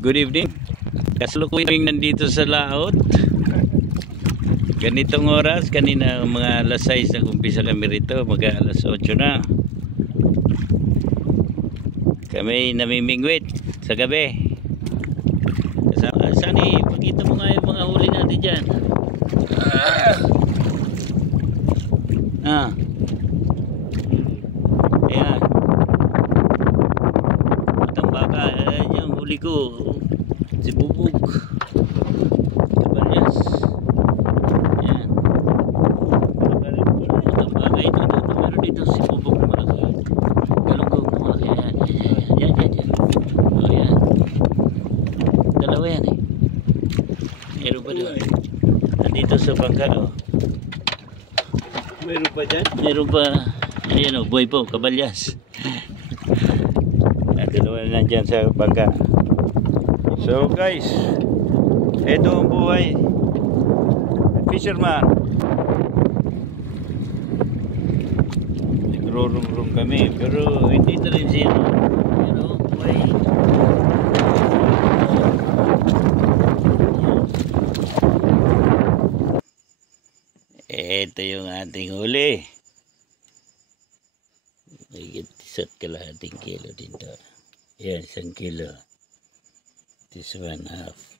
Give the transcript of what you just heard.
Good evening. Kasalukuyang nandito sa laot. Ganitong oras, kanina mga alas 6 nag-umpisa kami rito, mga alas 8 na. Kami namimingwit sa gabi. Kasama, Sani, pakita mo nga yung mga huli natin dyan. Ayan. Matang baka, ayan yung huli ko. Si Bubog. Kabalyas. Ayan. Matang baka ito. Meron dito si Bubog na malaki. Galunggong na malaki. Ayan. O ayan. Dalawa yan eh. Meron pa doon. Nandito sa bangka o. Meron pa dyan? Meron pa. Ayan o, buhay po, kabalyas. Dalawa na dyan sa bangka. So guys, ito ang buhay fisherman. Nagro-room kami, pero hindi na rin siya. Buhay. Ito yung ating huli. May isa't kalahating kilo dito. Yan, 1 kilo. This 1/2.